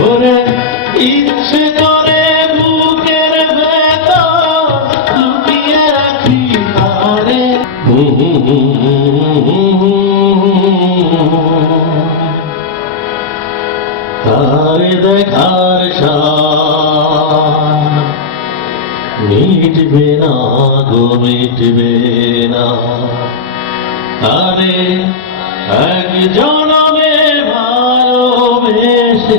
ওরে ইচ্ছে করে বুকের ভেতর লুকিয়ে রাখি তারে তারে দেখার মিটবে না গো, মিটবে না। তারে এক জনমে ভালোবেসে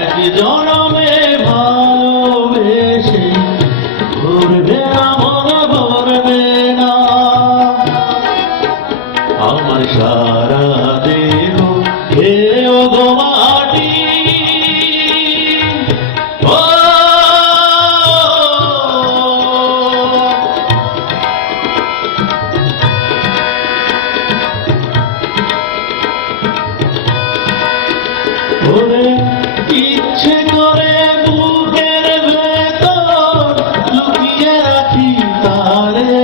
এক জনমে ভালোবেসে ভরবে না মন না। আমার ওরে ইচ্ছে করে বুকের ভেতর লুকিয়ে রাখি তারে।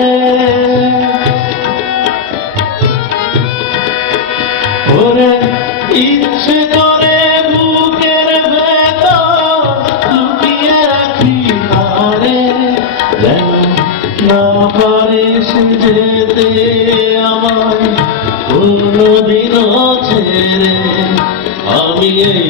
ওরে, ইচ্ছে করে বুকের ভেতর লুকিয়ে রাখি তারে। যেন না পারে সে যেতে আমি এই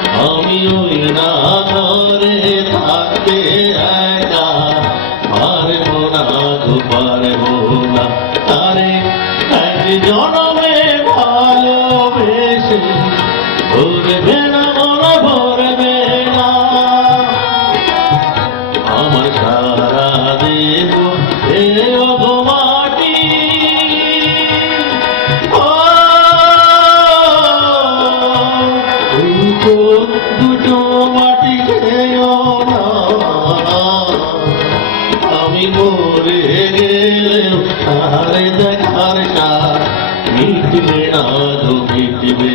আমি ওই না থাকতে একা। পারব না তারে এক জনমে ভালোবেসে ভরবে আমি মরে গেলে তারে দেখার সার মিটবে না গো মিটবে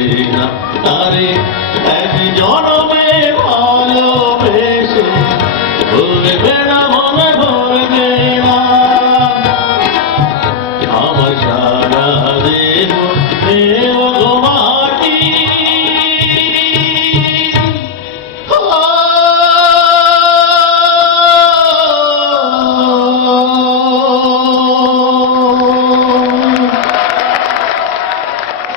জনমে ভালোবেসে ভুলবে